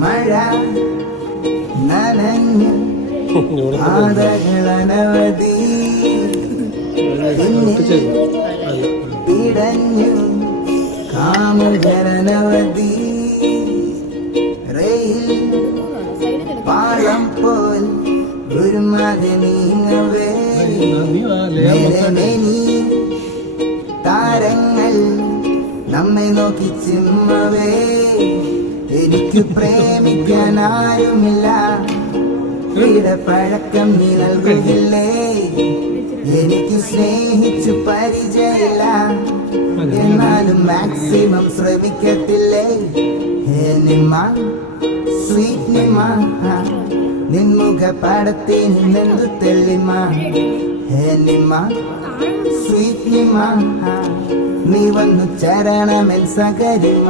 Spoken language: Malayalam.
മഴ നനഞ്ഞു പാതകളനവധി പിടഞ്ഞു കാമുകരനവധി റെയിൽ പാളം പോൽ ഒരു മകനീങ്ങവേ താരങ്ങൾ നമ്മെ നോക്കി ചിമ്മവേ എനിക്ക് പ്രേമിക്കാൻ ആരുമില്ല പഴക്കം നീ നൽകുകയില്ലേ എനിക്ക് സ്നേഹിച്ചു പരിചയമില്ല എന്നാലും മാക്സിമം ശ്രമിക്കത്തില്ലേ ഹേ നിമ്മ സ്വീറ്റ് നിമ്മ നിൻമുഖ പടത്തിന് നിന്നെന്തു തെളിമ ഹേ നിമ്മ സ്വീറ്റ് നിമ്മ നീ വന്നു ചരണമെൻ സകരിമ